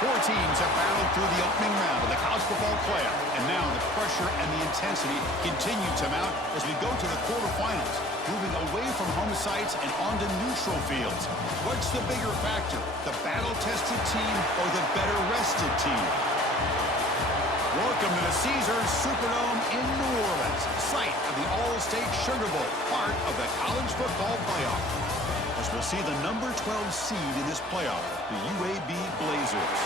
Four teams have battled through the opening round of the college football playoff, and now the pressure and the intensity continue to mount as we go to the quarterfinals, moving away from home sites and onto neutral fields. What's the bigger factor, the battle-tested team or the better-rested team? Welcome to the Caesars Superdome in New Orleans, site of the All-State Sugar Bowl, part of the college football playoff. As we'll see the number 12 seed in this playoff, the UAB Blazers,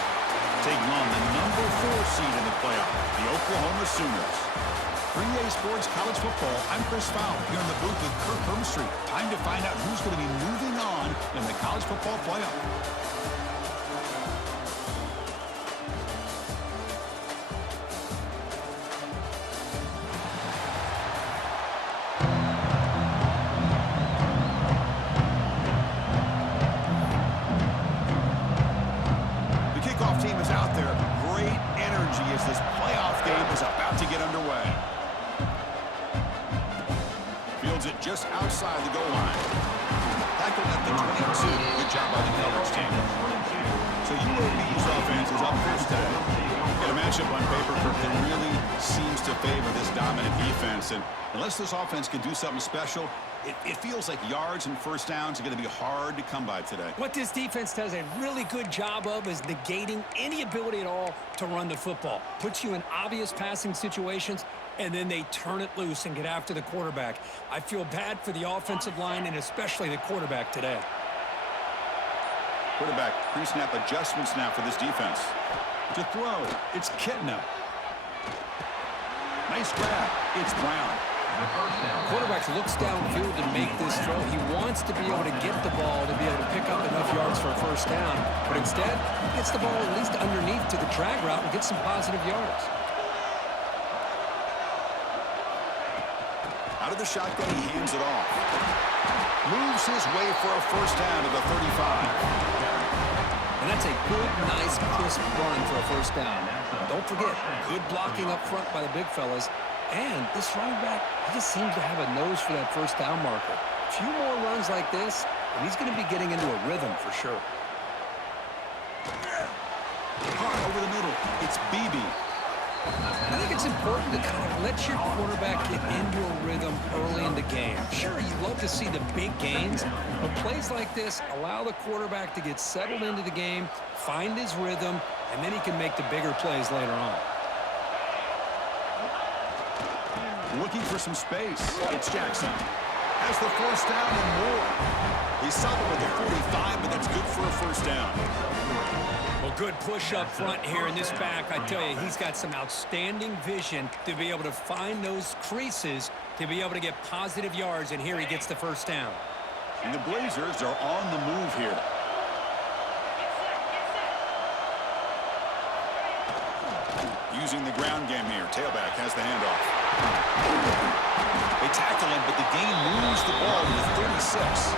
taking on the number 4 seed in the playoff, the Oklahoma Sooners. 3A Sports College Football, I'm Chris Fowle, here in the booth with Kirk Hermstreet. Time to find out who's going to be moving on in the college football playoff. Team is out there. Great energy as this playoff game is about to get underway. Fields it just outside the goal line. Tackled at the 22. Good job by the coverage team. So UAB's offense is up first today. Got a matchup on paper that really seems to favor this dominant defense. And unless this offense can do something special, it feels like yards and first downs are going to be hard to come by today. What this defense does a really good job of is negating any ability at all to run the football. Puts you in obvious passing situations, and then they turn it loose and get after the quarterback. I feel bad for the offensive line and especially the quarterback today. Quarterback pre-snap adjustments now for this defense. To throw, it's Kitna. Nice grab. It's Brown. Quarterback looks downfield to make this throw. He wants to be able to get the ball to be able to pick up enough yards for a first down. But instead, he gets the ball at least underneath to the drag route and gets some positive yards. Out of the shotgun, he hands it off. Moves his way for a first down to the 35. And that's a good, nice, crisp run for a first down. Don't forget, good blocking up front by the big fellas. And this running back, he just seems to have a nose for that first down marker. A few more runs like this, and he's going to be getting into a rhythm for sure. Hard over the middle. It's Beebe. I think it's important to kind of let your quarterback get into a rhythm early in the game. Sure, you'd love to see the big gains, but plays like this allow the quarterback to get settled into the game, find his rhythm, and then he can make the bigger plays later on. Looking for some space. It's Jackson. Has the first down and more. He's solid with the 45, but that's good for a first down. Well, good push up front here in this back. I tell you, he's got some outstanding vision to be able to find those creases to be able to get positive yards, and here he gets the first down. And the Blazers are on the move here. Using the ground game here. Tailback has the handoff. They tackle him, but the game moves the ball to the 36.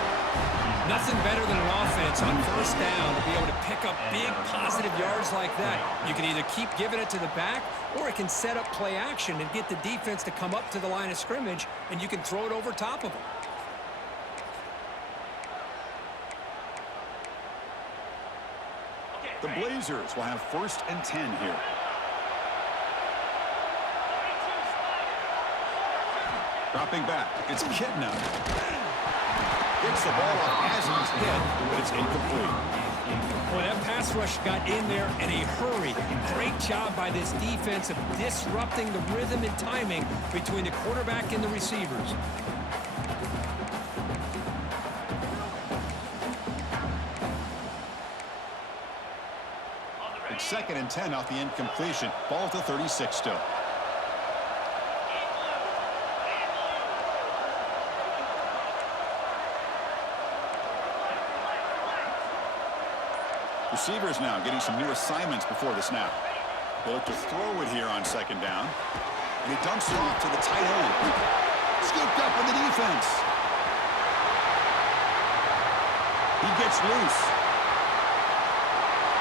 Nothing better than an offense on first down to be able to pick up big positive yards like that. You can either keep giving it to the back, or it can set up play action and get the defense to come up to the line of scrimmage, and you can throw it over top of them. The Blazers will have 1st and 10 here. Dropping back, it's Kitna. Gets the ball off as he's hit, but it's incomplete. Boy, that pass rush got in there in a hurry. Great job by this defense of disrupting the rhythm and timing between the quarterback and the receivers. It's 2nd and 10 off the incompletion. Ball to 36 still. Receivers now getting some new assignments before the snap. They look to throw it here on 2nd down. And he dumps it off to the tight end. Scooped up with the defense. He gets loose.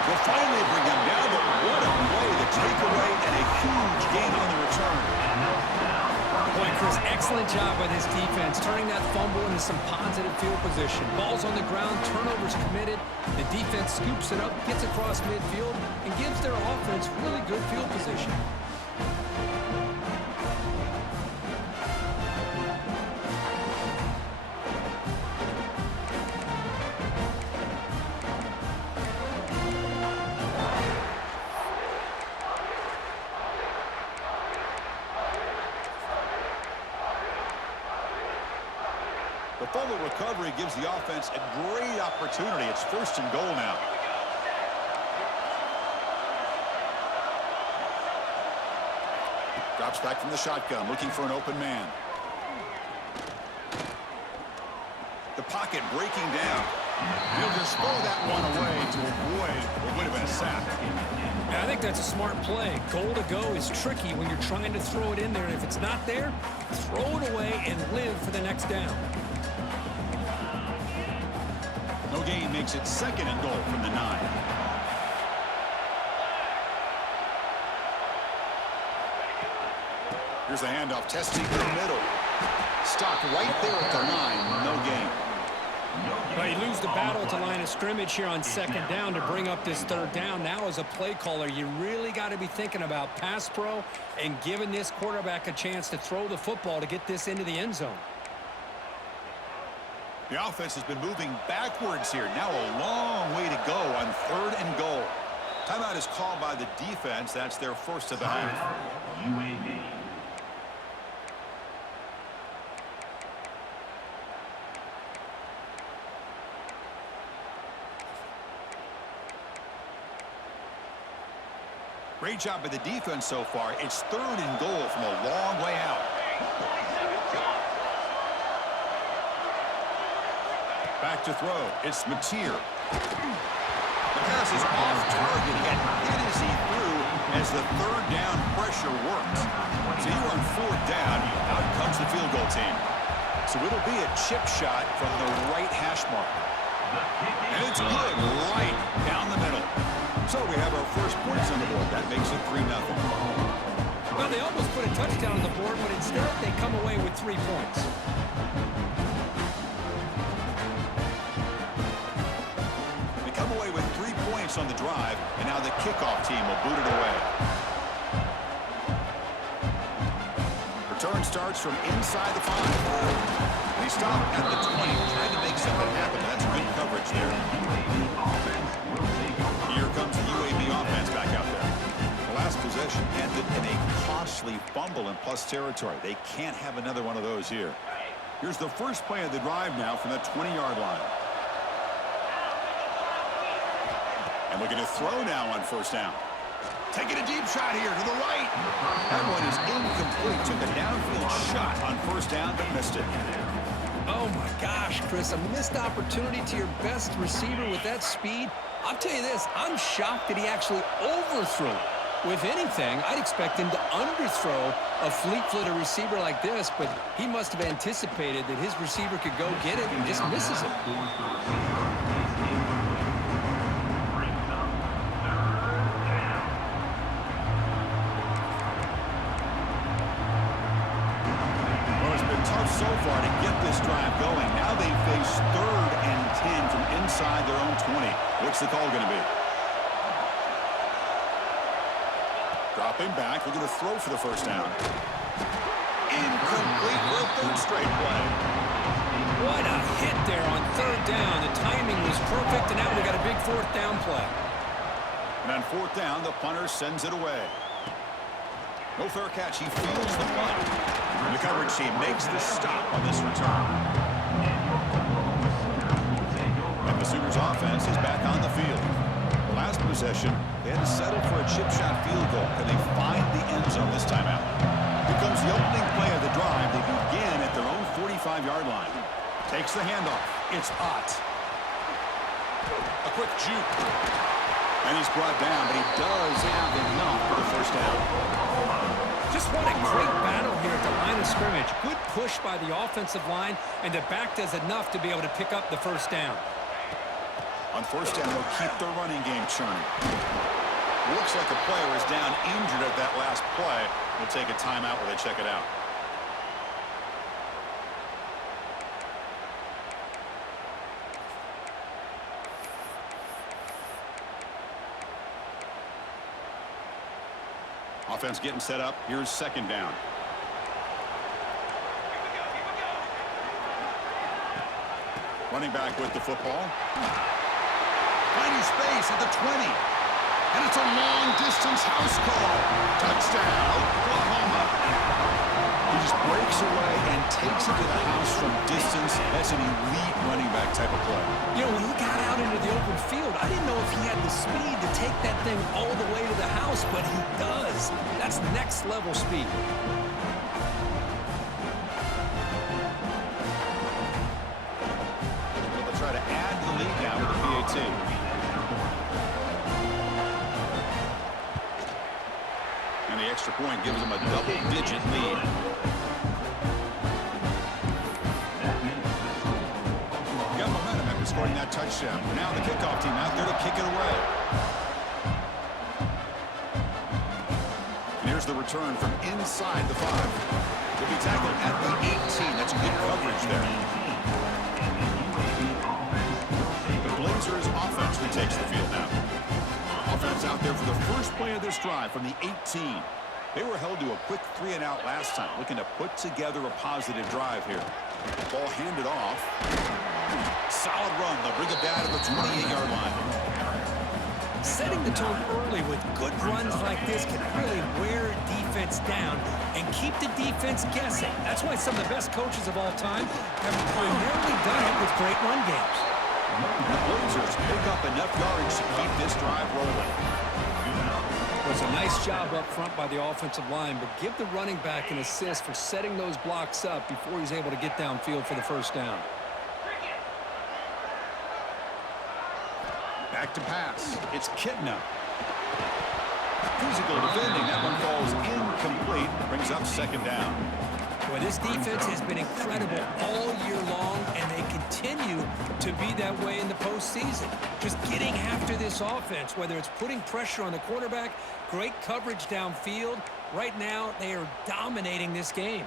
They'll finally bring him down, but what a play, the takeaway, and a huge gain on the return. Boy, Chris, excellent job by this defense, turning that fumble into some positive field position. Ball's on the ground, turnovers committed. The defense scoops it up, gets across midfield, and gives their offense really good field position. The fumble recovery gives the offense a great opportunity. It's 1st and goal now. Drops back from the shotgun, looking for an open man. The pocket breaking down. He'll just throw that one away to avoid what would have been a sack. I think that's a smart play. Goal to go is tricky when you're trying to throw it in there. And if it's not there, throw it away and live for the next down. No gain makes it 2nd and goal from the 9. Here's the handoff, testing to the middle. Stopped right there at the line, no gain. Well, you lose the battle at the line of scrimmage here on 2nd down to bring up this 3rd down. Now as a play caller, you really got to be thinking about pass pro and giving this quarterback a chance to throw the football to get this into the end zone. The offense has been moving backwards here. Now a long way to go on 3rd and goal. Timeout is called by the defense. That's their first of the half. UAB. Great job by the defense so far. It's 3rd and goal from a long way out. Back to throw. It's Mateer. The pass is off target. He got hit as he threw as the 3rd down pressure worked. So you on 4th down. Out comes the field goal team. So it'll be a chip shot from the right hash mark. And it's good right down the middle. So we have our first points on the board. That makes it 3-0. Well, they almost put a touchdown on the board, but instead they come away with 3 points. They come away with 3 points on the drive, and now the kickoff team will boot it away. Return starts from inside the 5. And he stopped at the 20, trying to make something happen. That's good coverage there. Here comes the UAB offense back out there. The last possession ended in a costly fumble in plus territory. They can't have another one of those here. Here's the first play of the drive now from the 20-yard line. And looking to throw now on 1st down. Taking a deep shot here to the right. That one is incomplete. Took a downfield shot on 1st down, but missed it. Oh, my gosh, Chris, a missed opportunity to your best receiver with that speed. I'll tell you this, I'm shocked that he actually overthrew it. With anything, I'd expect him to underthrow a fleet-footed receiver like this, but he must have anticipated that his receiver could go get it and just misses it. So far to get this drive going. Now they face 3rd and 10 from inside their own 20. What's the call going to be? Dropping back, looking to throw for the 1st down. Incomplete for a 3rd straight play. What a hit there on 3rd down. The timing was perfect, and now we got a big 4th down play. And on 4th down, the punter sends it away. No fair catch. He fields the punt. The coverage team makes the stop on this return. And the Sooners offense is back on the field. The last possession, they had to settle for a chip shot field goal. Can they find the end zone this time out? Here comes the opening play of the drive. They begin at their own 45-yard line. Takes the handoff. It's Ott. A quick juke. And he's brought down, but he does have enough for the 1st down. Just what a great battle here at the line of scrimmage. Good push by the offensive line, and the back does enough to be able to pick up the 1st down. On 1st down, they'll keep their running game churning. Looks like a player is down injured at that last play. We'll take a timeout while they check it out. Offense getting set up. Here's second down. Running back with the football. Finding space at the 20. And it's a long-distance house call. Touchdown, Oklahoma. He just breaks away and takes it to the house from distance. That's an elite running back type of play. You know, when he got out into the open field, I didn't know if he had the speed to take that thing all the way to the house, but he does. That's next-level speed. They'll try to add to the lead now with the PAT. And the extra point gives them a double-digit lead. Got momentum after scoring that touchdown. Now the kickoff team out there to kick it away. And here's the return from inside the 5. He'll be tackled at the 18. That's good coverage there. The Blazers offense retakes the field now. Offense out there for the first play of this drive from the 18. They were held to a quick 3-and-out last time, looking to put together a positive drive here. Ball handed off. Solid run. They'll bring it down to the 28-yard line. Setting the tone early with good runs like this can really wear defense down and keep the defense guessing. That's why some of the best coaches of all time have primarily done it with great run games. The Blazers pick up enough yardage to keep this drive rolling. It was a nice job up front by the offensive line, but give the running back an assist for setting those blocks up before he's able to get downfield for the first down. Back to pass. It's Kitna. Physical defending. That one falls incomplete. Brings up second down. Well, this defense has been incredible all year long, and they continue to be that way in the postseason. Just getting after this offense, whether it's putting pressure on the quarterback, great coverage downfield. Right now, they are dominating this game.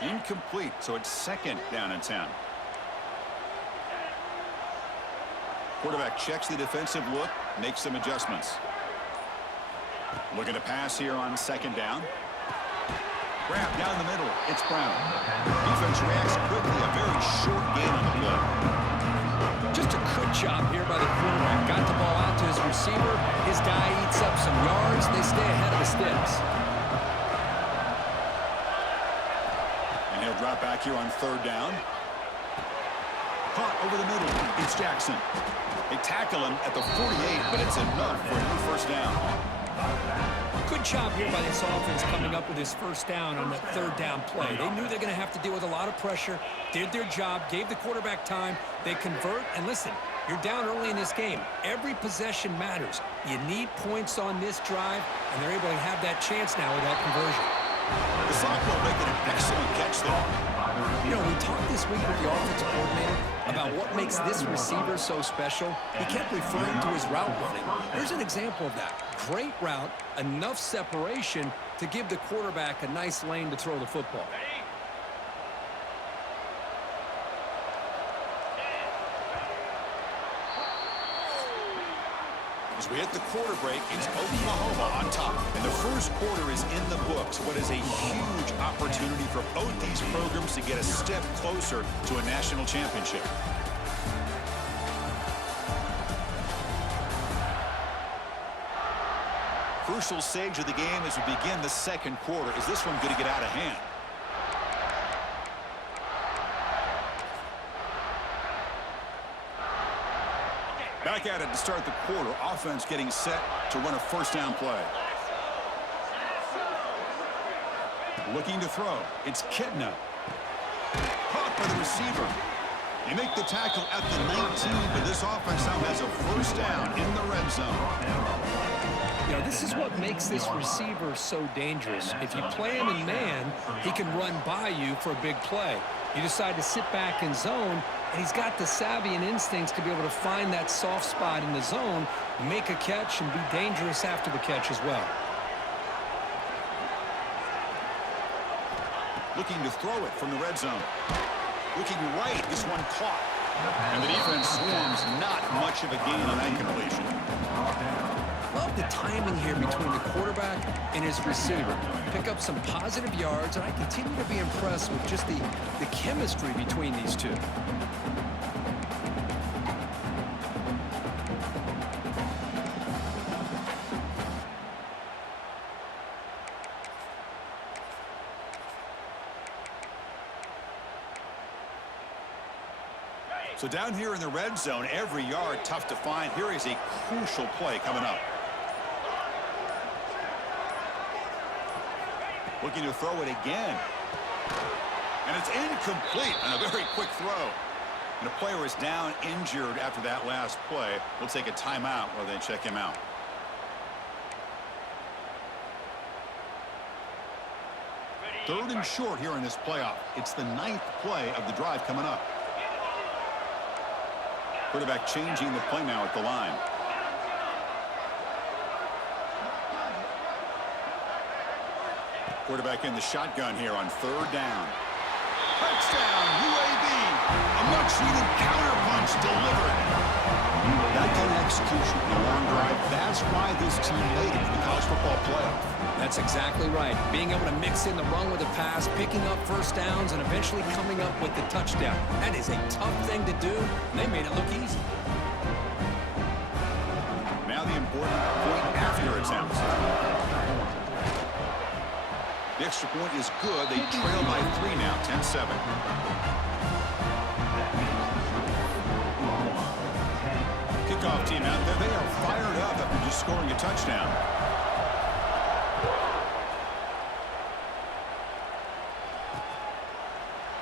Incomplete, so it's second down and 10. Quarterback checks the defensive look, makes some adjustments. Looking to pass here on second down. Grab down the middle. It's Brown. Defense reacts quickly. A very short gain on the play. Just a good job here by the quarterback. Got the ball out to his receiver. His guy eats up some yards. They stay ahead of the sticks. And he'll drop back here on third down. Caught over the middle. It's Jackson. They tackle him at the 48, but it's enough for a new first down. Good job here by this offense coming up with his first down on that third down play. They knew they're going to have to deal with a lot of pressure, did their job, gave the quarterback time. They convert, and listen, you're down early in this game. Every possession matters. You need points on this drive, and they're able to have that chance now with that conversion. The Sophomore making an excellent catch there. You know, we talked this week with the offensive coordinator about what makes this receiver so special. He kept referring to his route running. Here's an example of that. Great route, enough separation to give the quarterback a nice lane to throw the football. As we hit the quarter break, it's Oklahoma on top. And the first quarter is in the books. What is a huge opportunity for both these programs to get a step closer to a national championship. Crucial stage of the game as we begin the second quarter. Is this one going to get out of hand? Back at it to start the quarter. Offense getting set to run a first down play. Looking to throw. It's Kitna. Caught by the receiver. They make the tackle at the 19, but this offense now has a first down in the red zone. You know, this is what makes this receiver so dangerous. If you play him in man, he can run by you for a big play. You decide to sit back in zone, and he's got the savvy and instincts to be able to find that soft spot in the zone, make a catch, and be dangerous after the catch as well. Looking to throw it from the red zone. Looking right, this one caught. And the defense swarms, not much of a gain on that completion. Love the timing here between the quarterback and his receiver. Pick up some positive yards, and I continue to be impressed with just the chemistry between these two. So down here in the red zone, every yard tough to find. Here is a crucial play coming up. Looking to throw it again. And it's incomplete on a very quick throw. And a player is down injured after that last play. We'll take a timeout while they check him out. Third and short here in this playoff. It's the 9th play of the drive coming up. Quarterback changing the play now at the line. Quarterback in the shotgun here on 3rd down. Touchdown, UAB. A much-needed counterpunch delivered. That kind of execution in a long drive, that's why this team made it to the college football playoff. That's exactly right. Being able to mix in the run with the pass, picking up first downs, and eventually coming up with the touchdown. That is a tough thing to do. They made it look easy. Now the important point after attempts. The extra point is good. They trail by 3 now, 10-7. Kickoff team out there. They are fired up after just scoring a touchdown.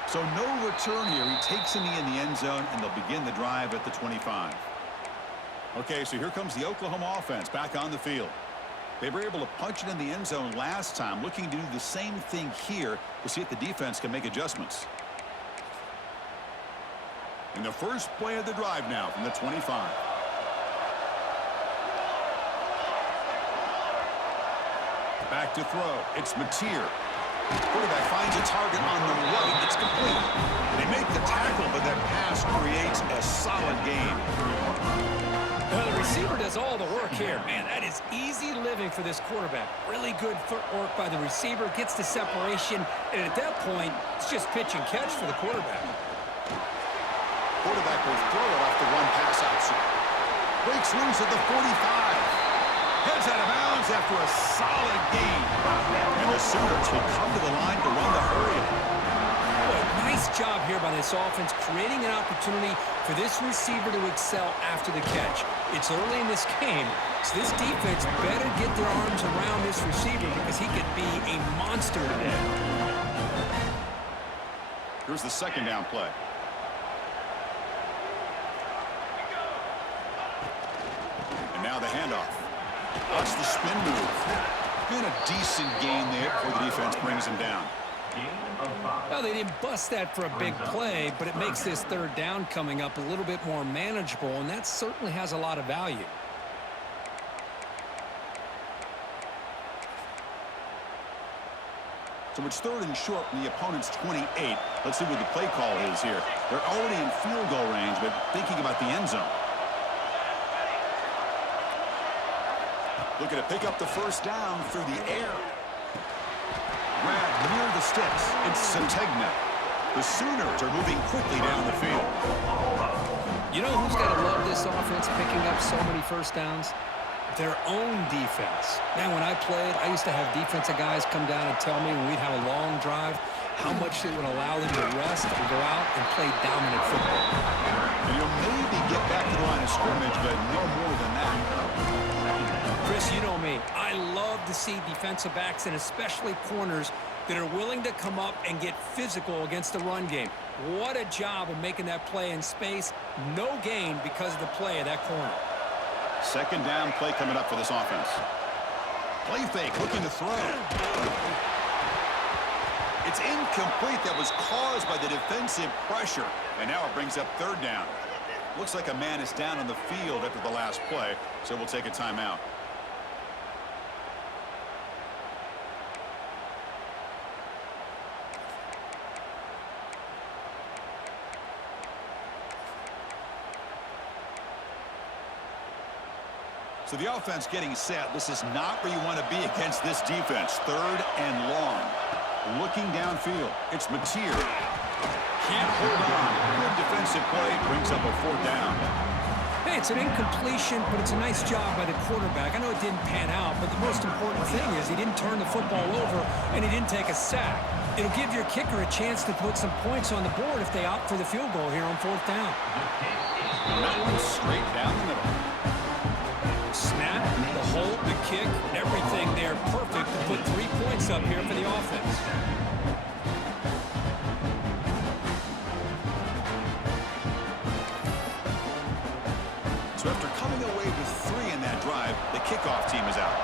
So no return here. He takes a knee in the end zone, and they'll begin the drive at the 25. Okay, so here comes the Oklahoma offense back on the field. They were able to punch it in the end zone last time, looking to do the same thing here to see if the defense can make adjustments. In the first play of the drive now from the 25. Back to throw. It's Mateer. Quarterback finds a target on the right. It's complete. They make the tackle, but that pass creates a solid gain. Well, the receiver does all the work here. Man, that is easy living for this quarterback. Really good footwork by the receiver, gets the separation, and at that point, it's just pitch and catch for the quarterback. Quarterback will throw it off the one pass option. Breaks loose at the 45. Heads out of bounds after a solid gain. And the Sooners will come to the line to run the hurry. Nice job here by this offense, creating an opportunity for this receiver to excel after the catch. It's early in this game, so this defense better get their arms around this receiver because he could be a monster today. Here's the 2nd down play. And now the handoff. Watch the spin move. Been a decent gain there before the defense brings him down. Well, they didn't bust that for a big play, but it makes this 3rd down coming up a little bit more manageable, and that certainly has a lot of value. So it's 3rd and short from the opponent's 28. Let's see what the play call is here. They're already in field goal range, but thinking about the end zone. Looking to pick up the 1st down through the air. Grab near the sticks. It's Santegna. The Sooners are moving quickly down the field. You know who's got to love this offense picking up so many first downs? Their own defense. Man, when I played, I used to have defensive guys come down and tell me when we'd have a long drive how much it would allow them to rest and go out and play dominant football. And you'll maybe get back to the line of scrimmage, but no more than that. Chris, you know me. I love to see defensive backs and especially corners that are willing to come up and get physical against the run game. What a job of making that play in space. No gain because of the play of that corner. 2nd down play coming up for this offense. Play fake, looking to throw. It's incomplete. That was caused by the defensive pressure. And now it brings up 3rd down. Looks like a man is down on the field after the last play, so we'll take a timeout. So the offense getting set. This is not where you want to be against this defense. 3rd and long. Looking downfield. It's Mateer. Can't hold on. Good defensive play. Brings up a 4th down. Hey, it's an incompletion, but it's a nice job by the quarterback. I know it didn't pan out, but the most important thing is he didn't turn the football over and he didn't take a sack. It'll give your kicker a chance to put some points on the board if they opt for the field goal here on 4th down. And that one's straight down the middle. Snap, the hold, the kick, everything there perfect to put 3 points up here for the offense. So after coming away with 3 in that drive, the kickoff team is out.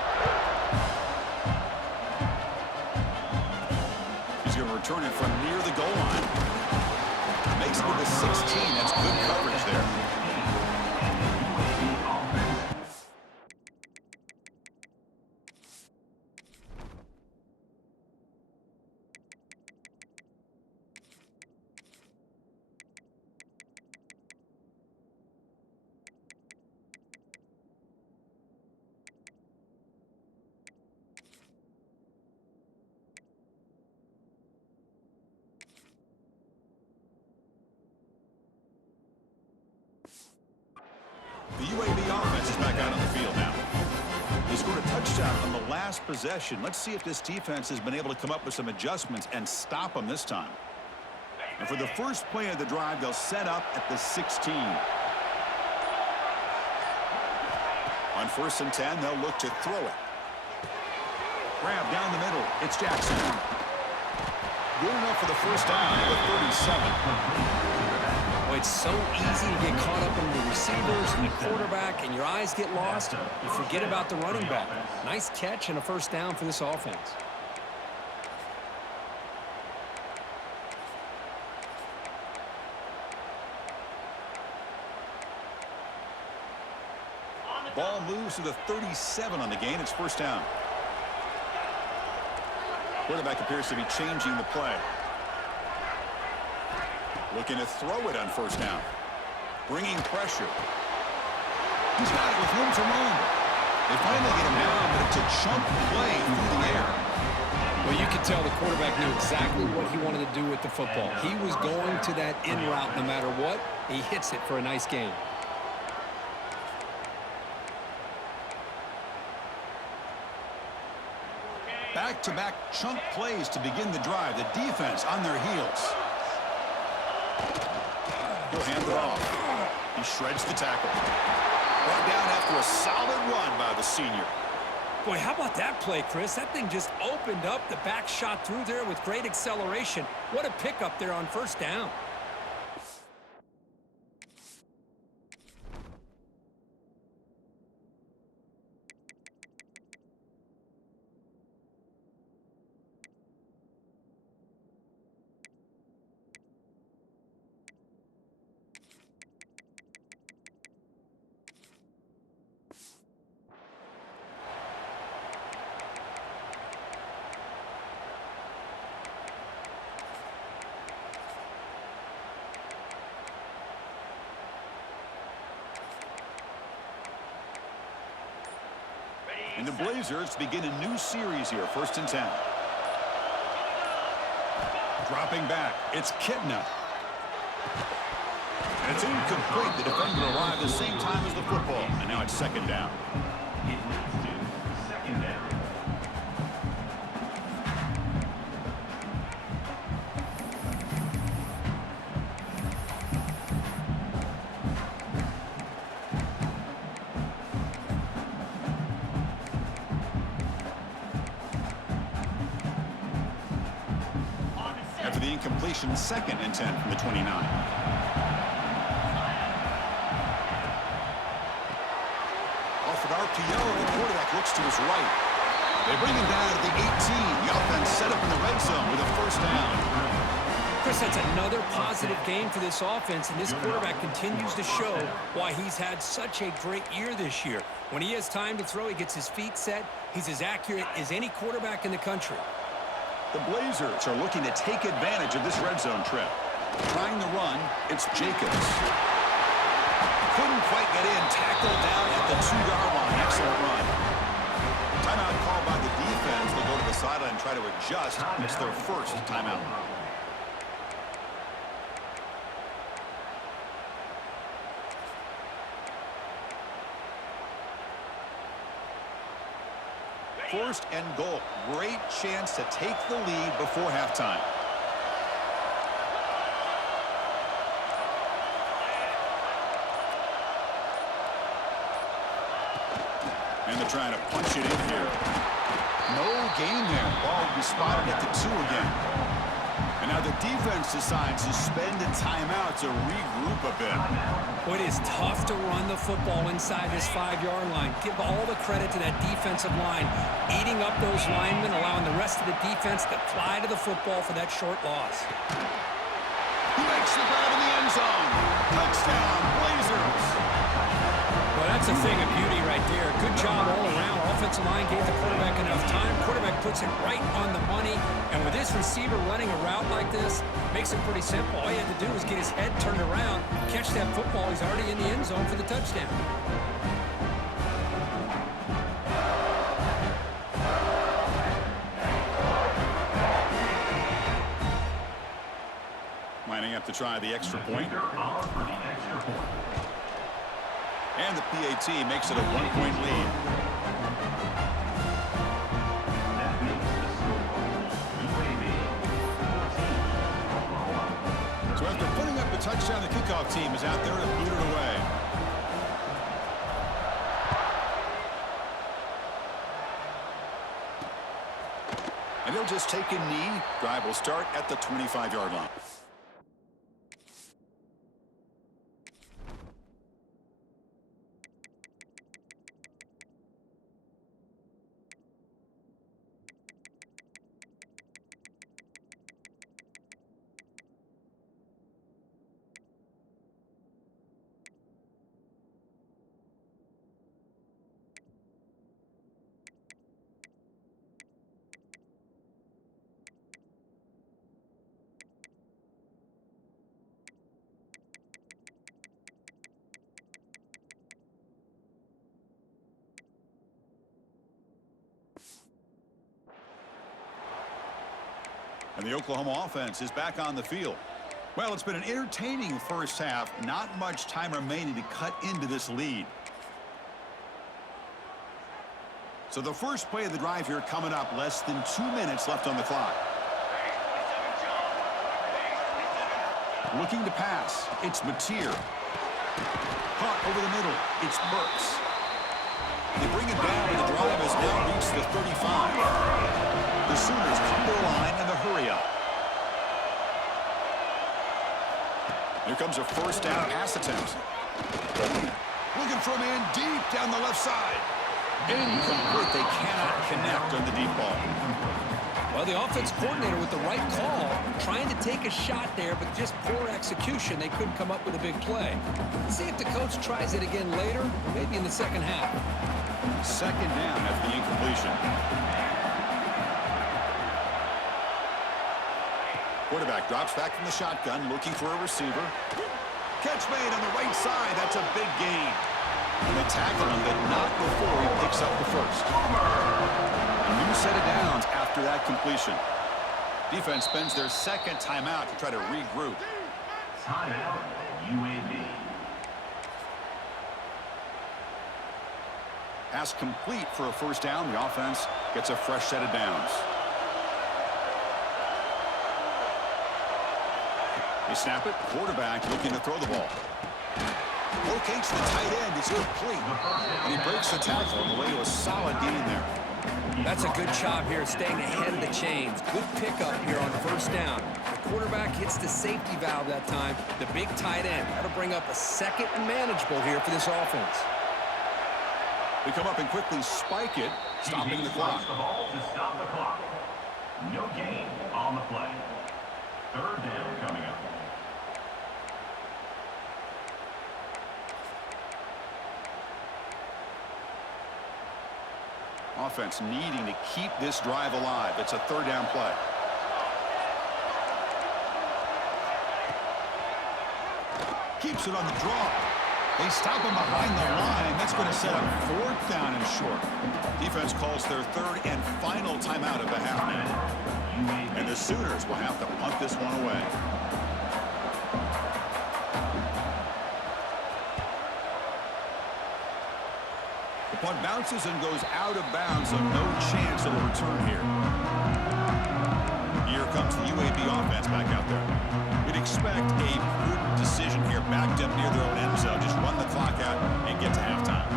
He's going to return it from near the goal line. Makes it to the 16. That's good coverage there. The UAB offense is back out on the field now. They scored a touchdown on the last possession. Let's see if this defense has been able to come up with some adjustments and stop them this time. And for the first play of the drive, they'll set up at the 16. On 1st and 10, they'll look to throw it. Grab down the middle. It's Jackson. Good enough for the 1st down at the 37. Boy, it's so easy to get caught up in the receivers and the quarterback, and your eyes get lost. You forget about the running back. Nice catch and a 1st down for this offense. Ball moves to the 37 on the gain. It's 1st down. Quarterback appears to be changing the play. Looking to throw it on 1st down. Bringing pressure. He's got it with room to run. They finally get him down, but it's a chunk play through the air. Well, you could tell the quarterback knew exactly what he wanted to do with the football. He was going to that in route no matter what. He hits it for a nice gain. Back-to-back chunk plays to begin the drive. The defense on their heels. He'll hand it off. He shreds the tackle. Brought down after a solid run by the senior. Boy, how about that play, Chris? That thing just opened up. The back shot through there with great acceleration. What a pickup there on 1st down. And the Blazers begin a new series here, 1st and 10. Dropping back, it's Kitna. And it's incomplete. The defender arrived the same time as the football, and now it's 2nd down. After the incompletion, 2nd and 10 from the 29. Off an RPO, the quarterback looks to his right. They bring him down at the 18. The offense set up in the red zone with a 1st down. Chris, that's another positive game for this offense, and this quarterback continues to show why he's had such a great year this year. When he has time to throw, he gets his feet set. He's as accurate as any quarterback in the country. The Blazers are looking to take advantage of this red zone trip. Trying to run, it's Jacobs. couldn't quite get in. Tackled down at the 2-yard line. Excellent run. Timeout called by the defense. They'll go to the sideline and try to adjust. It's their first timeout. First and goal. Great chance to take the lead before halftime. And they're trying to punch it in here. No gain there. Ball will be spotted at the 2 again. And now the defense decides to spend a timeout to regroup a bit. Well, it is tough to run the football inside this 5-yard line. Give all the credit to that defensive line, eating up those linemen, allowing the rest of the defense to fly to the football for that short loss. He makes the grab in the end zone. Touchdown, Blazers. Well, that's a thing of beauty right there. Good job all around. Offensive line gave the quarterback enough time. Quarterback puts it right on the money. And with this receiver running a route like this, makes it pretty simple. All he had to do was get his head turned around, catch that football. He's already in the end zone for the touchdown. Lining up to try the extra point. And the PAT makes it a 1-point lead. So after putting up a touchdown, the kickoff team is out there to boot it away. And they'll just take a knee. Drive will start at the 25-yard line. And the Oklahoma offense is back on the field. Well, it's been an entertaining first half. Not much time remaining to cut into this lead. So the first play of the drive here coming up. Less than 2 minutes left on the clock. Looking to pass. It's Mateer. Caught over the middle. It's Burks. They bring it down, and the drive has now reached the 35. The Sooners come to the line in the hurry-up. Here comes a first down pass attempt. Looking for a man deep down the left side. Incomplete. They cannot connect on the deep ball. Well, the offense coordinator with the right call, trying to take a shot there, but just poor execution. They couldn't come up with a big play. Let's see if the coach tries it again later, maybe in the second half. Second down after the incompletion. Quarterback drops back from the shotgun, looking for a receiver. Catch made on the right side. That's a big gain. And they tackle him, but not before he picks up the first. A new set of downs after that completion. Defense spends their second timeout to try to regroup. Timeout, UAB. Pass complete for a first down. The offense gets a fresh set of downs. They snap it. Quarterback looking to throw the ball. Locates the tight end. It's complete. And he breaks the tackle on the way to a solid gain there. That's a good job here, staying ahead of the chains. Good pickup here on first down. The quarterback hits the safety valve that time. The big tight end. That'll bring up a second and manageable here for this offense. They come up and quickly spike it, stopping the clock. The ball to stop the clock. No gain on the play. Third down coming up. Offense needing to keep this drive alive. It's a third down play. Keeps it on the draw. They stop him behind the line. That's going to set up 4th down and short. Defense calls their 3rd and final timeout of the half now. And the Sooners will have to punt this one away. The punt bounces and goes out of bounds, so no chance of a return here. Here comes the UAB offense back out there. We'd expect a prudent decision here, backed up near their own end zone. Just run the clock out and get to halftime.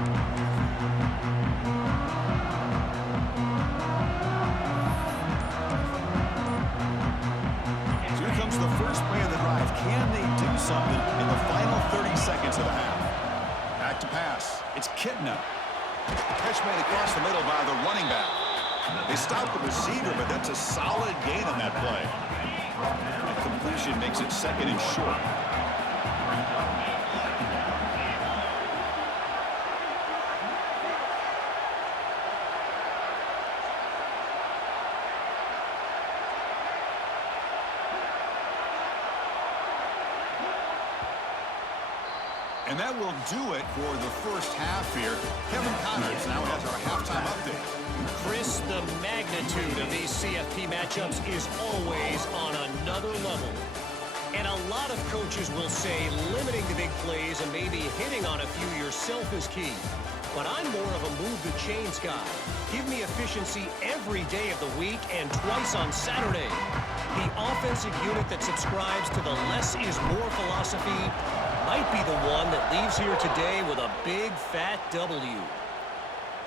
So here comes the first play of the drive. Can they do something in the final 30 seconds of the half? Back to pass. It's Kitna. Catch made across the middle by the running back. They stop the receiver, but that's a solid gain on that play. That completion makes it 2nd and short. And that will do it for the first half here. Kevin Connors now has our halftime update. Chris, the magnitude of these CFP matchups is always on another level. And a lot of coaches will say limiting the big plays and maybe hitting on a few yourself is key. But I'm more of a move the chains guy. Give me efficiency every day of the week and twice on Saturday. The offensive unit that subscribes to the less is more philosophy might be the one that leaves here today with a big fat W.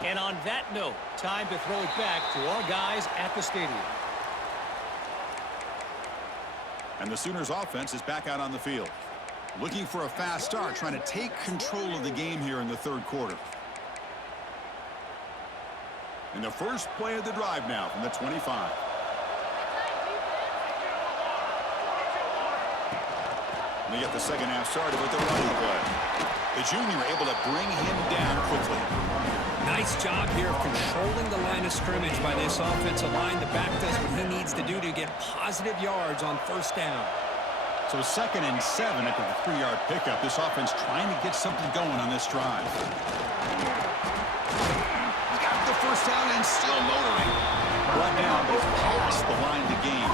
And on that note, time to throw it back to our guys at the stadium. And the Sooners offense is back out on the field. Looking for a fast start, trying to take control of the game here in the 3rd quarter. And the first play of the drive now from the 25. And they get the second half started with the running play. The junior able to bring him down quickly. Nice job here of controlling the line of scrimmage by this offensive line. The back does what he needs to do to get positive yards on 1st down. So 2nd and 7 after the 3-yard pickup. This offense trying to get something going on this drive. He's got the 1st down and still motoring. Brought down, but past the line to gain.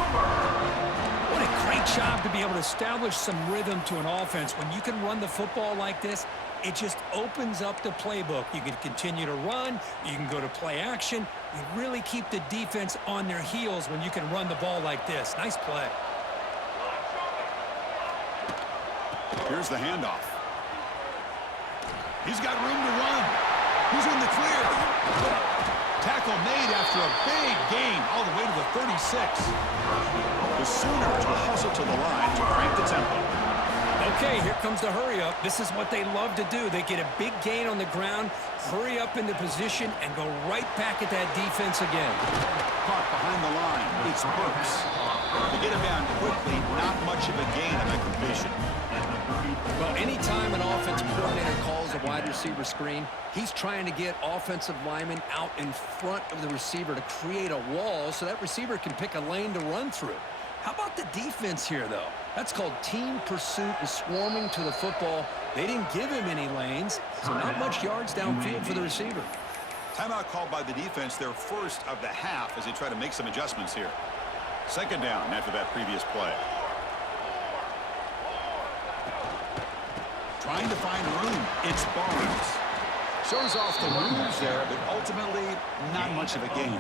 What a great job to be able to establish some rhythm to an offense. When you can run the football like this, it just opens up the playbook. You can continue to run. You can go to play action. You really keep the defense on their heels when you can run the ball like this. Nice play. Here's the handoff. He's got room to run. He's in the clear. Tackle made after a big gain all the way to the 36. The Sooners will hustle to the line to crank the tempo. Okay, here comes the hurry up. This is what they love to do. They get a big gain on the ground, hurry up into position, and go right back at that defense again. Caught behind the line. It's Burks. To get him down quickly, not much of a gain on that completion. Well, anytime an offensive coordinator calls a wide receiver screen, he's trying to get offensive linemen out in front of the receiver to create a wall so that receiver can pick a lane to run through. How about the defense here, though? That's called team pursuit and swarming to the football. They didn't give him any lanes, so not much yards downfield for the receiver. Timeout called by the defense, their first of the half as they try to make some adjustments here. 2nd down after that previous play. Trying to find room. It's Barnes. Shows off the moves there, but ultimately not much of a gain.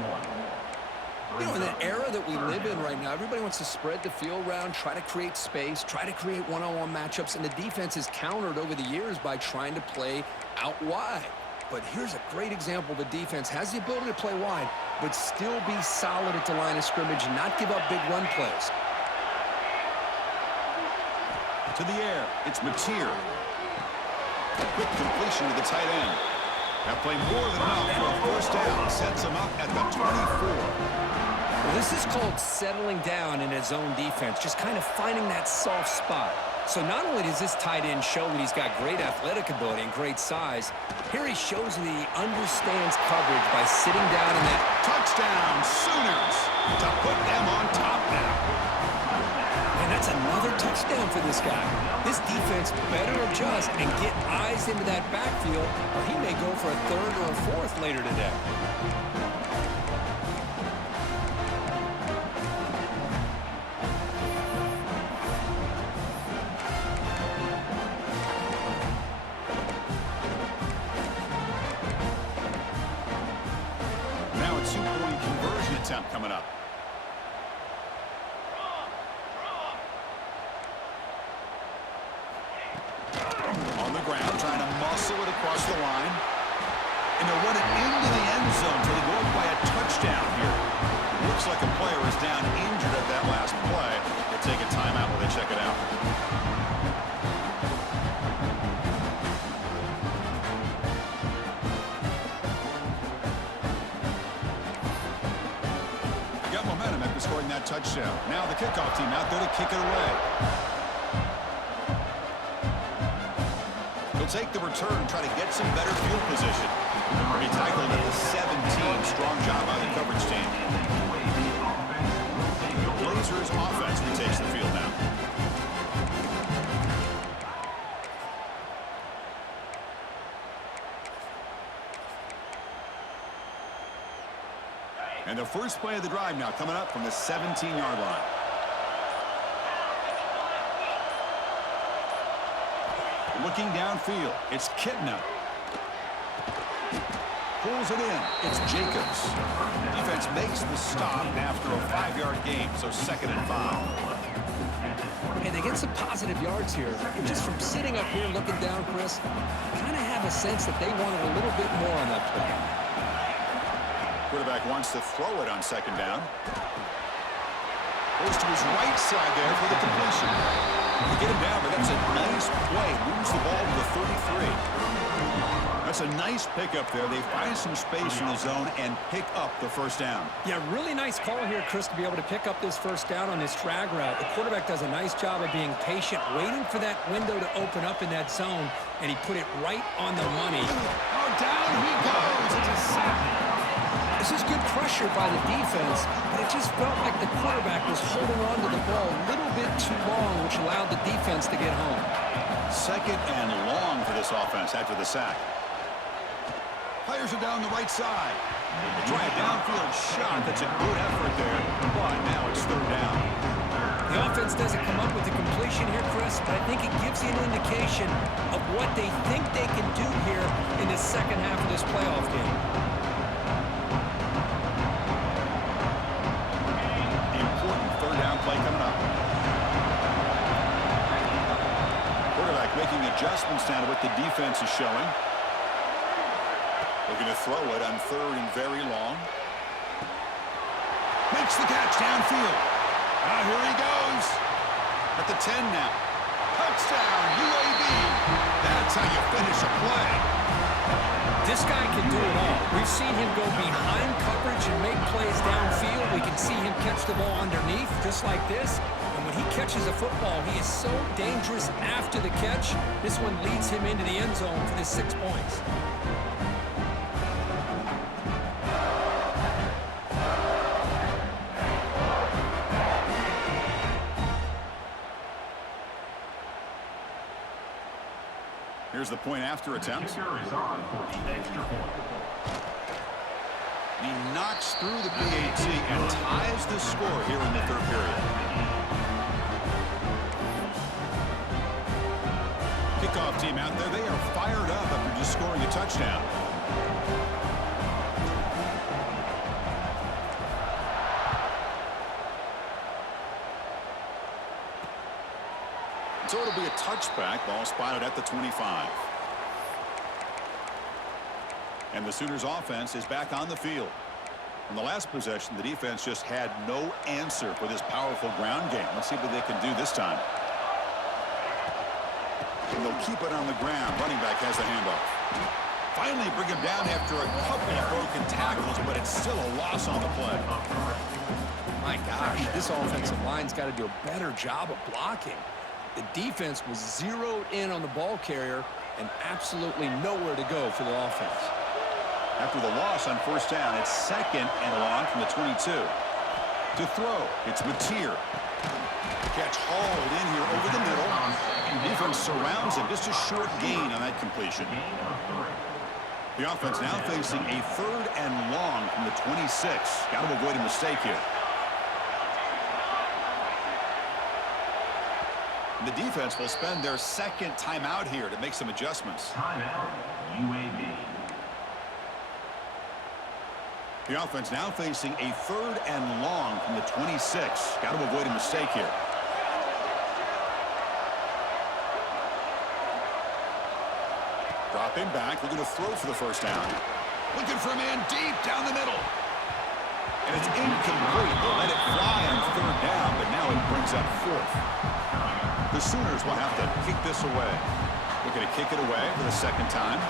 You know, in the era that we live in right now, everybody wants to spread the field around, try to create space, try to create one-on-one matchups, and the defense is countered over the years by trying to play out wide. But here's a great example. The defense has the ability to play wide, but still be solid at the line of scrimmage and not give up big run plays. To the air, it's Mateer. Quick completion to the tight end. That play more than enough for a 1st down. Sets him up at the 24. Well, this is called settling down in his own defense, just kind of finding that soft spot. So not only does this tight end show that he's got great athletic ability and great size, here he shows that he understands coverage by sitting down in that. Touchdown, Sooners, to put them on top now. And that's another touchdown for this guy. This defense better adjust and get eyes into that backfield, or he may go for a third or a fourth later today. Now a two-point conversion attempt coming up. On the ground, trying to muscle it across the line. And they'll run it into the end zone till they go up by a touchdown here. Looks like a player is down injured at that last play. They'll take a timeout while they check it out. Got momentum after scoring that touchdown. Now the kickoff team out there to kick it away. He'll take the return and try to get some better field position. He tackled at the 17. Strong job by the coverage team. The Blazers offense retakes the field now. And the first play of the drive now coming up from the 17-yard line. Looking downfield, it's Kitna. Pulls it in, it's Jacobs. Defense makes the stop after a 5-yard gain, so 2nd and 5. And they get some positive yards here. And just from sitting up here looking down, Chris, I kind of have a sense that they wanted a little bit more on that play. Quarterback wants to throw it on 2nd down. Goes to his right side there for the completion. To get him down, but that's a nice play. Moves the ball to the 33. That's a nice pickup there. They find some space in the zone and pick up the first down. Yeah, really nice call here, Chris, to be able to pick up this first down on this drag route. The quarterback does a nice job of being patient, waiting for that window to open up in that zone, and he put it right on the money. Oh, down he goes. It's a sack. This is good pressure by the defense, but it just felt like the quarterback was holding on to the ball a little bit too long, which allowed the defense to get home. 2nd and long for this offense after the sack. Players are down the right side. They try a downfield shot. That's a good effort there, but now it's 3rd down. The offense doesn't come up with the completion here, Chris, but I think it gives you an indication of what they think they can do here in the second half of this playoff game. Important 3rd down play coming up. Quarterback making adjustments now to what the defense is showing. Looking to throw it on 3rd and very long. Makes the catch downfield. Here he goes. At the 10 now. Touchdown, UAB. That's how you finish a play. This guy can do it all. We've seen him go behind coverage and make plays downfield. We can see him catch the ball underneath, just like this. And when he catches a football, he is so dangerous after the catch. This one leads him into the end zone for the 6 points. Here's the point after attempt. Kicker is on for the extra point. He knocks through the PAT and ties the score here in the 3rd period. Kickoff team out there. They are fired up after just scoring a touchdown. So it'll be a touchback. Ball spotted at the 25. And the Sooners offense is back on the field. In the last possession, the defense just had no answer for this powerful ground game. Let's see what they can do this time. And they'll keep it on the ground. Running back has the handoff. Finally bring him down after a couple of broken tackles, but it's still a loss on the play. My gosh, this offensive line's got to do a better job of blocking. The defense was zeroed in on the ball carrier and absolutely nowhere to go for the offense. After the loss on 1st down, it's 2nd and long from the 22. To throw, it's Mateer. Gets hauled in here over the middle. Defense surrounds him. Just a short gain on that completion. The offense now facing a 3rd and long from the 26. Got to avoid a mistake here. The defense will spend their 2nd timeout here to make some adjustments. Timeout, UAB. The offense now facing a 3rd and long from the 26. Got to avoid a mistake here. Dropping back, looking to throw for the first down. Looking for a man deep down the middle. And it's incomplete. They let it fly on 3rd down, but now it brings up 4th. The Sooners will have to kick this away. Looking to kick it away for the 2nd time.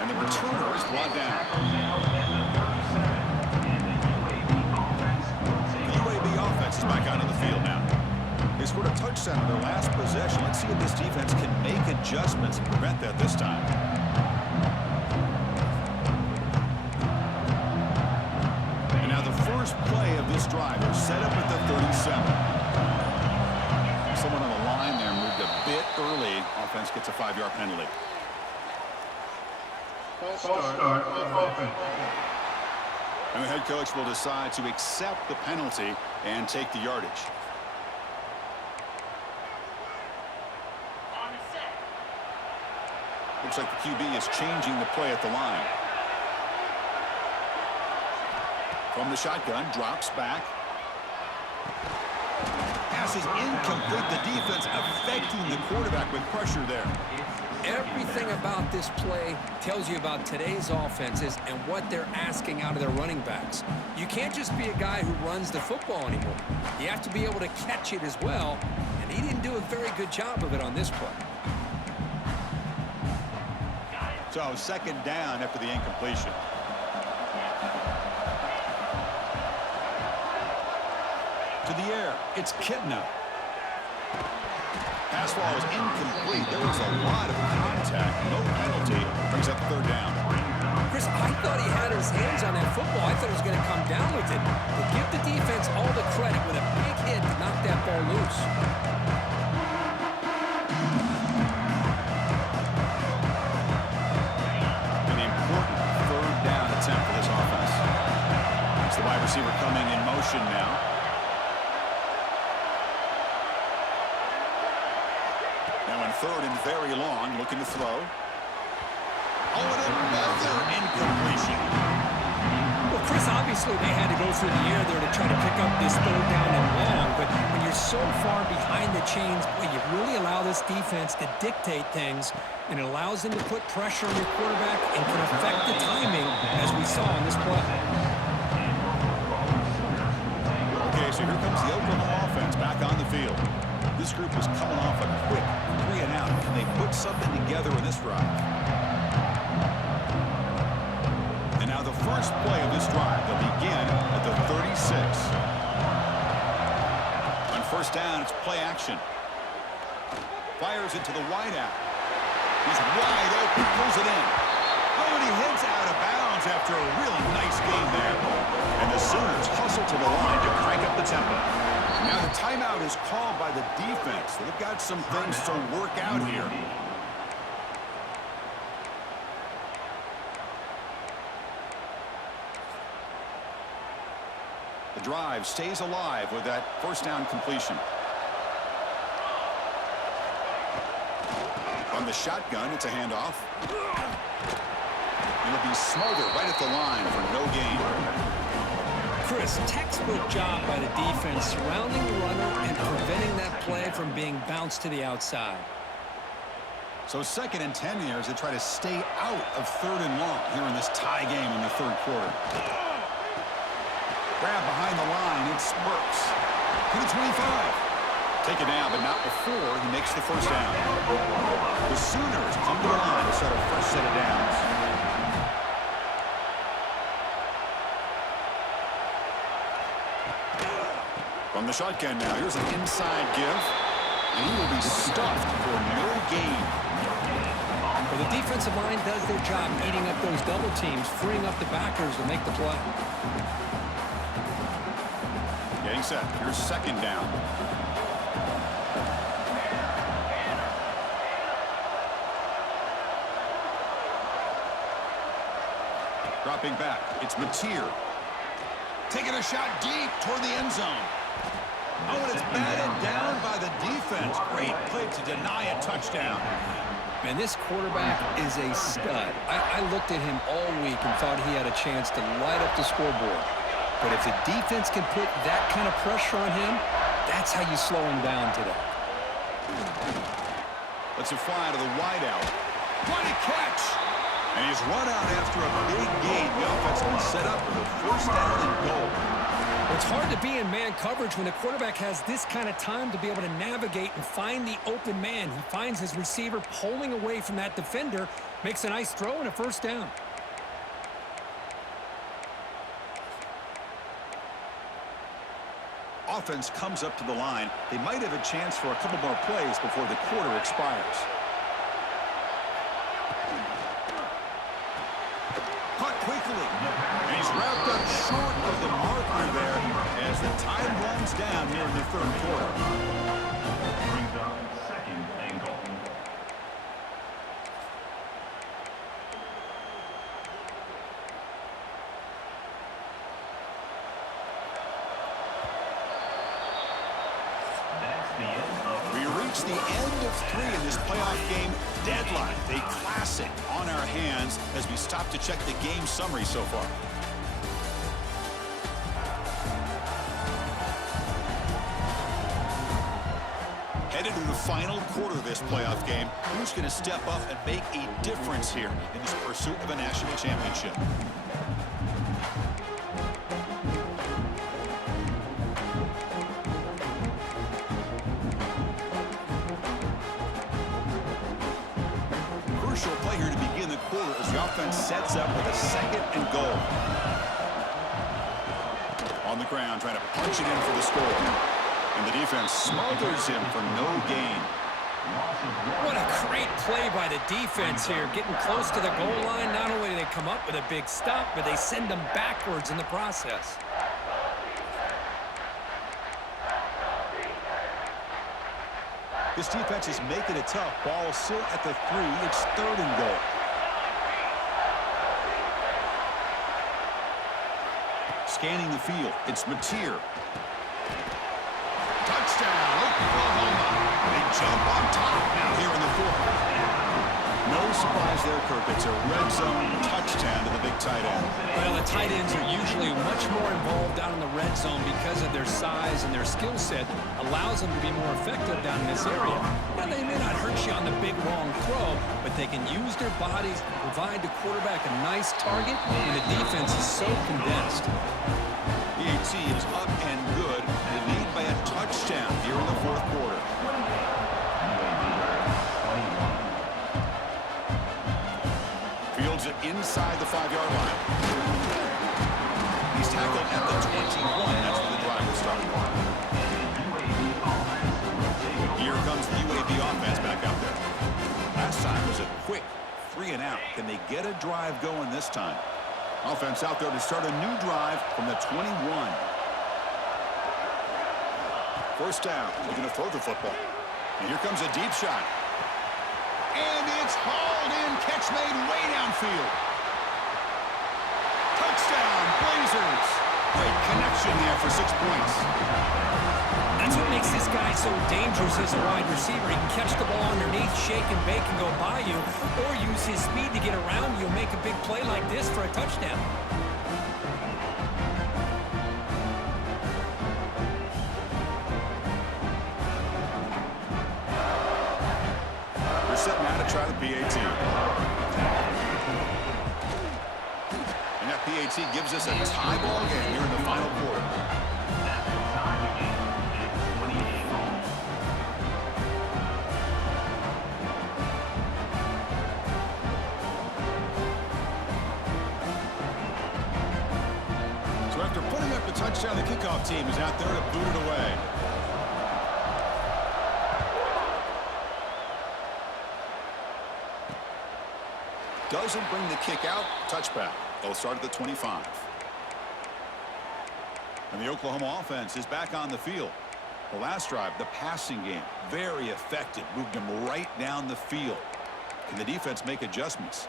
And the returner is brought down. The UAB offense is back out on the field now. They scored a touchdown on their last possession. Let's see if this defense can make adjustments and prevent that this time. And now the first play of this drive is set up at the 37. Someone on the line there moved a bit early. Offense gets a 5-yard penalty. Start offense. And the head coach will decide to accept the penalty and take the yardage. Looks like the QB is changing the play at the line. From the shotgun, drops back. Pass is incomplete. The defense affecting the quarterback with pressure there. Everything about this play tells you about today's offenses and what they're asking out of their running backs. You can't just be a guy who runs the football anymore. You have to be able to catch it as well, and he didn't do a very good job of it on this play. So 2nd down after the incompletion. To the air, it's Kitna. Pass ball is incomplete. There was a lot of contact. No penalty. Brings up 3rd down. Chris, I thought he had his hands on that football. I thought he was going to come down with it. But give the defense all the credit with a big hit to knock that ball loose. An important 3rd down attempt for this offense. It's the wide receiver coming in motion now. Now in 3rd and very long, looking to throw. Oh, and another incompletion. Well, Chris, obviously they had to go through the air there to try to pick up this 3rd down and long, but when you're so far behind the chains, boy, you really allow this defense to dictate things, and it allows them to put pressure on your quarterback and can affect the timing, as we saw in this play. Okay, so here comes the Oklahoma offense back on the field. This group was coming off a quick 3 and out, and they put something together in this drive. And now the first play of this drive will begin at the 36. On 1st down, it's play action. Fires it to the wideout. He's wide open, pulls it in. Oh, and he heads out of bounds after a really nice game there. And the Sooners hustle to the line to crank up the tempo. Now the timeout is called by the defense. They've got some things to work out here. The drive stays alive with that 1st down completion. On the shotgun, it's a handoff. It'll be smothered right at the line for no gain. Chris, textbook job by the defense surrounding the runner and preventing that play from being bounced to the outside. So 2nd and 10 here as they try to stay out of 3rd and long here in this tie game in the 3rd quarter. Grab behind the line, it spurts. To the 25. Take it down, but not before he makes the 1st down. The Sooners come to the line to start a fresh set of downs. From the shotgun now, here's an inside give, and he will be stuffed for no gain. Well, the The defensive line does their job eating up those double teams, freeing up the backers to make the play. Getting set. Here's second down. Dropping back. It's Mateer. Taking a shot deep toward the end zone. Oh, and it's batted down by the defense. Great play to deny a touchdown. Man, this quarterback is a stud. I looked at him all week and thought he had a chance to light up the scoreboard. But if the defense can put that kind of pressure on him, that's how you slow him down today. Let's it fly to the wideout. What a catch! And he's run out after a big gain. The offense has been set up with a first down and goal. It's hard to be in man coverage when the quarterback has this kind of time to be able to navigate and find the open man. He finds his receiver pulling away from that defender, makes a nice throw and a first down. Offense comes up to the line. They might have a chance for a couple more plays before the quarter expires. Caught quickly. And he's wrapped up short of the marker there as the time runs down here in the third quarter. Brings up second and goal. We reach the end of 3 in this playoff game. Deadlocked, a classic on our hands as we stop to check the game summary so far. Headed to the final quarter of this playoff game, who's going to step up and make a difference here in this pursuit of a national championship? Crucial play here to begin the quarter as the offense sets up with a second and goal. On the ground, trying to punch it in for the score. And the defense smothers him for no gain. What a great play by the defense here. Getting close to the goal line, not only do they come up with a big stop, but they send them backwards in the process. This defense is making it tough. Ball still at the 3. It's third and goal. Scanning the field. It's Mateer. Touchdown, Oklahoma. They jump on top now here in the fourth. No surprise there, Kirk. It's a red zone touchdown to the big tight end. Well, the tight ends are usually much more involved down in the red zone because of their size and their skill set allows them to be more effective down in this area. Now, they may not hurt you on the big, long throw, but they can use their bodies to provide the quarterback a nice target when the defense is so condensed. PAT is up and good. They lead by a touchdown here in the fourth quarter. Fields it inside the 5-yard line. He's tackled at the 21. That's where the drive will start. Here comes the UAB offense back out there. Last time was a quick 3 and out. Can they get a drive going this time? Offense out there to start a new drive from the 21. First down, looking to throw the football. And here comes a deep shot. And it's hauled in, catch made way downfield. Touchdown, Blazers. Great connection there for 6 points. That's what makes this guy so dangerous as a wide receiver. He can catch the ball underneath, shake and bake and go by you, or use his speed to get around you and make a big play like this for a touchdown. We're set now to try the PAT. And that PAT gives us a tie ball game here in the final quarter. So after putting up the touchdown, the kickoff team is out there to boot it away. Doesn't bring the kick out. Touchback. They'll start at the 25. And the Oklahoma offense is back on the field. The last drive, the passing game, very effective. Moved them right down the field. Can the defense make adjustments?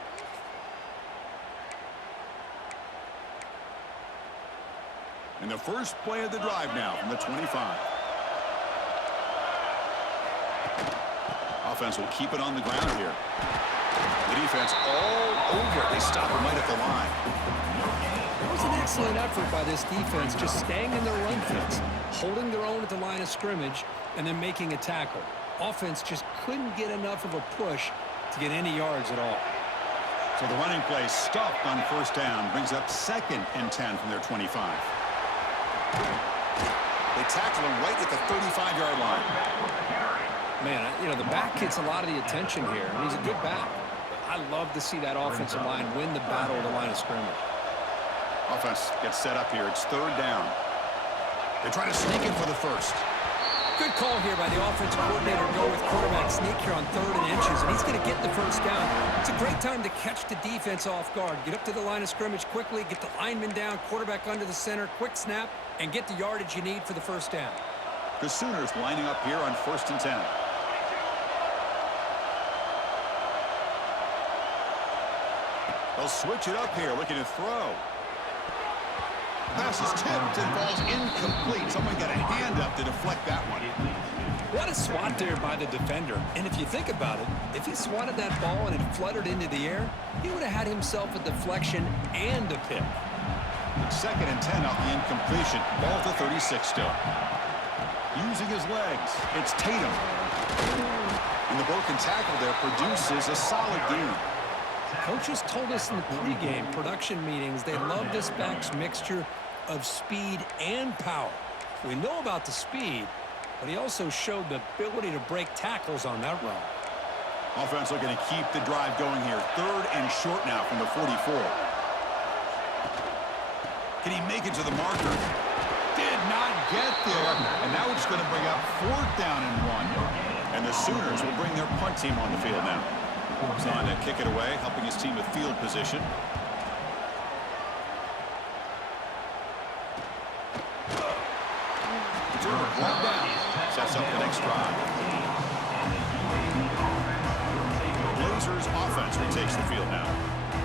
And the first play of the drive now from the 25. Offense will keep it on the ground here. The defense all over it. They stop him right at the line. That was an excellent effort by this defense, just staying in their run fence, holding their own at the line of scrimmage, and then making a tackle. Offense just couldn't get enough of a push to get any yards at all. So the running play stuffed on first down brings up 2nd and 10 from their 25. They tackle him right at the 35-yard line. Man, you know, the back gets a lot of the attention here, and he's a good back. But I love to see that offensive line win the battle at the line of scrimmage. Offense gets set up here. It's 3rd down. They try to sneak in for the first. Good call here by the offensive coordinator to go with quarterback sneak here on 3rd and inches, and he's going to get the first down. It's a great time to catch the defense off guard. Get up to the line of scrimmage quickly, get the lineman down, quarterback under the center, quick snap, and get the yardage you need for the first down. The Sooners lining up here on 1st and 10. They'll switch it up here, looking to throw. Pass is tipped and falls incomplete. Someone got a hand up to deflect that one. What a swat there by the defender. And if you think about it, if he swatted that ball and it fluttered into the air, he would have had himself a deflection and a pick. 2nd and 10 off the incompletion. Ball to 36 still. Using his legs, it's Tatum. And the broken tackle there produces a solid gain. Coaches told us in the pregame production meetings they love this back's mixture of speed and power. We know about the speed, but he also showed the ability to break tackles on that run. Offense looking to keep the drive going here. 3rd and short now from the 44. Can he make it to the marker? Did not get there. And now we're just going to bring up 4th down and 1. And the Sooners will bring their punt team on the field now. Son to kick it away, helping his team with field position. Turner brought down. Sets up the next drive. The Blazers offense retakes the field now.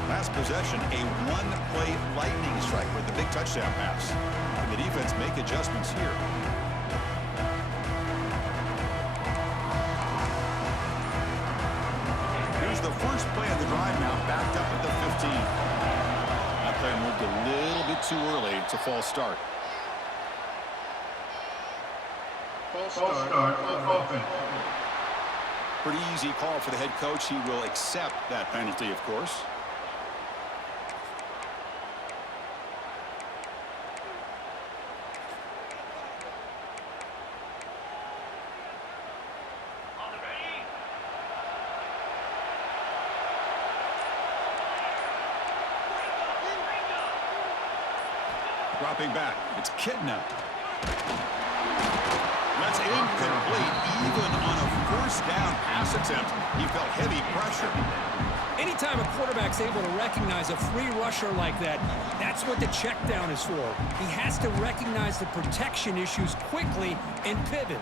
Last possession, a one-play lightning strike with the big touchdown pass. Can the defense make adjustments here? Here's the first play of the drive now, backed up at the 15. That play moved a little bit too early. It's a false start. False start, offense. Pretty easy call for the head coach. He will accept that penalty, of course. Dropping back, it's Kitna. That's incomplete. Even on a first down pass attempt, he felt heavy pressure. Anytime a quarterback's able to recognize a free rusher like that, that's what the check down is for. He has to recognize the protection issues quickly and pivot.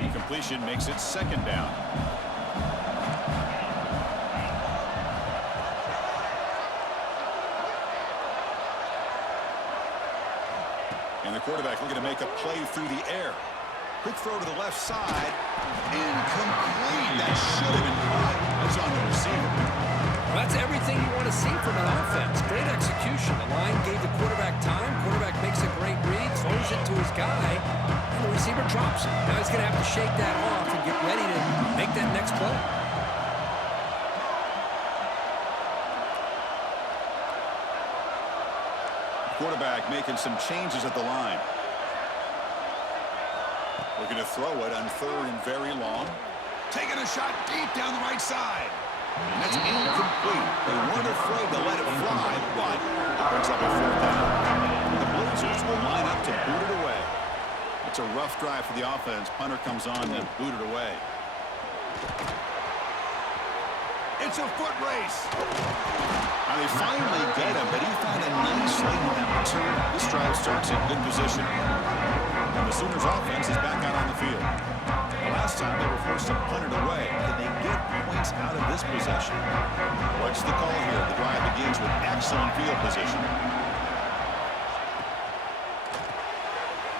Incompletion makes it 2nd down. And the quarterback looking to make a play through the air. Quick throw to the left side. Incomplete. That should have been caught. That's on the receiver. Well, that's everything you want to see from an offense. Great execution. The line gave the quarterback time. Quarterback makes a great read, throws it to his guy, and the receiver drops it. Now he's going to have to shake that off and get ready to make that next play. Quarterback making some changes at the line. Looking to throw it on 3rd and very long. Taking a shot deep down the right side. And that's incomplete. They weren't afraid to let it fly, but it brings up a 4th down. The Blazers will line up to boot it away. It's a rough drive for the offense. Punter comes on to boot it away. It's a foot race. Now they finally get him, but he found a nice lane on that return. This drive starts in good position. And the Sooners offense is back out on the field. Last time they were forced to punt it away. Did they get points out of this possession? What's the call here? The drive begins with excellent field position.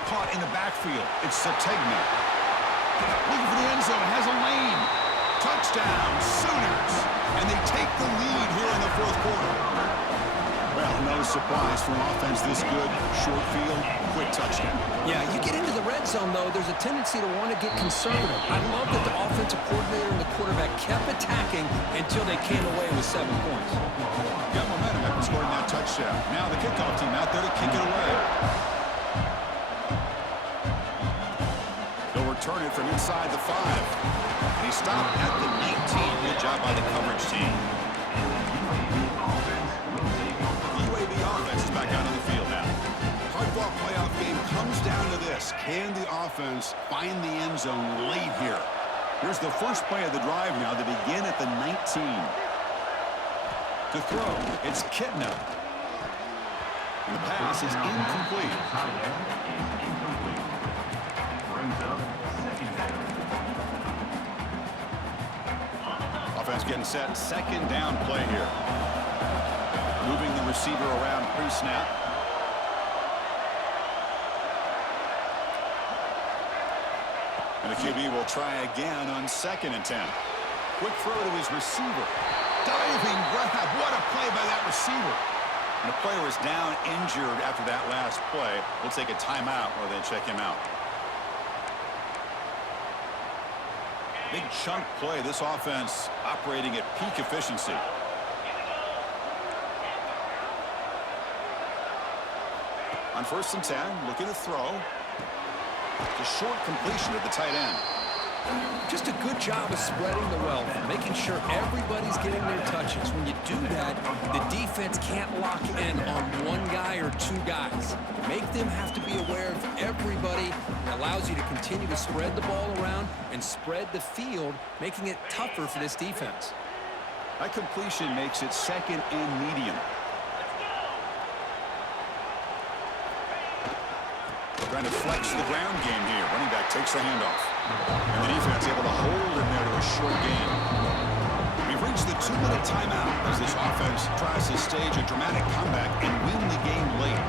Caught in the backfield. It's Sategna. Looking for the end zone. Has a lane. Touchdown, Sooners. And they take the lead here in the fourth quarter. Well, no surprise for an offense this good. Short field, quick touchdown. Yeah, you get into the red zone, though, there's a tendency to want to get conservative. I love that the offensive coordinator and the quarterback kept attacking until they came away with 7 points. Got momentum after scoring that touchdown. Now the kickoff team out there to kick it away. They'll return it from inside the 5. And he stopped at the 19. Good job by the coverage team. UAB offense is back out on the field now. Hard-fought playoff game comes down to this. Can the offense find the end zone late here? Here's the first play of the drive now. They begin at the 19. To throw, it's Kitna. And the pass is incomplete. Brings up second down. Offense getting set. Second down play here. Moving the receiver around pre-snap. And the QB will try again on 2nd and 10. Quick throw to his receiver. Diving grab. What a play by that receiver. And the player is down injured after that last play. We'll take a timeout while they check him out. Big chunk play. This offense operating at peak efficiency. On 1st and 10, looking to throw. The short completion at the tight end. Just a good job of spreading the wealth, making sure everybody's getting their touches. When you do that, the defense can't lock in on one guy or 2 guys. Make them have to be aware of everybody. It allows you to continue to spread the ball around and spread the field, making it tougher for this defense. That completion makes it 2nd and medium. Trying to flex the ground game here. Running back takes the handoff. And the defense able to hold him there to a short gain. We've reached the 2-minute timeout as this offense tries to stage a dramatic comeback and win the game late.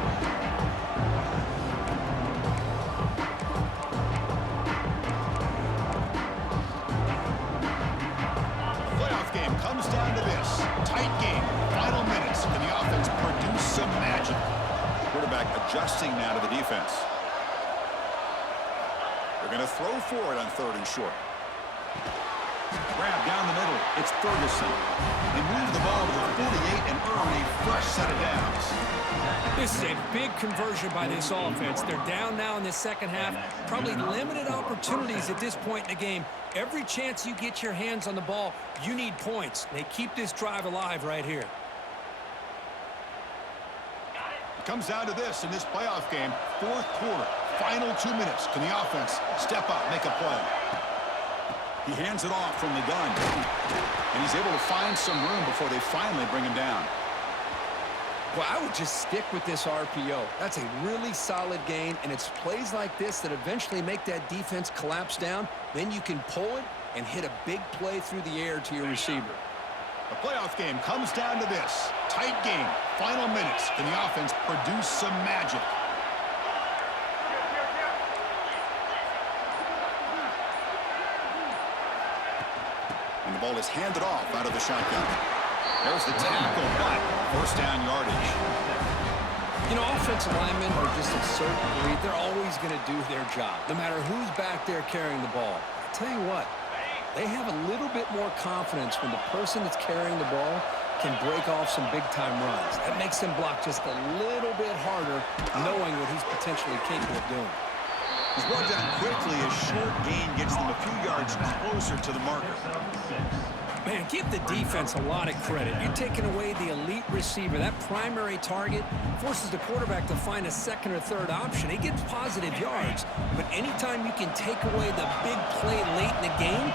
The playoff game comes down to this. Tight game. Final minutes. Can the offense produce some magic? Quarterback adjusting now to the defense. They're going to throw for it on 3rd and short. Grab down the middle. It's Ferguson. They move the ball to the 48 and earn a fresh set of downs. This is a big conversion by this offense. They're down now in the second half. Probably limited opportunities at this point in the game. Every chance you get your hands on the ball, you need points. They keep this drive alive right here. It comes down to this in this playoff game. 4th quarter. Final 2 minutes. Can the offense step up, make a play? He hands it off from the gun. And he's able to find some room before they finally bring him down. Well, I would just stick with this RPO. That's a really solid gain, and it's plays like this that eventually make that defense collapse down. Then you can pull it and hit a big play through the air to your receiver. The playoff game comes down to this. Tight game. Final minutes. Can the offense produce some magic? And the ball is handed off out of the shotgun. There's the tackle, but 1st down yardage. You know, offensive linemen are just a certain breed. They're always going to do their job, no matter who's back there carrying the ball. I tell you what, they have a little bit more confidence when the person that's carrying the ball can break off some big-time runs. That makes them block just a little bit harder, knowing what he's potentially capable of doing. He's brought down quickly. A short gain gets them a few yards closer to the marker. Man, give the defense a lot of credit. You're taking away the elite receiver. That primary target forces the quarterback to find a 2nd or 3rd option. He gets positive yards, but anytime you can take away the big play late in the game,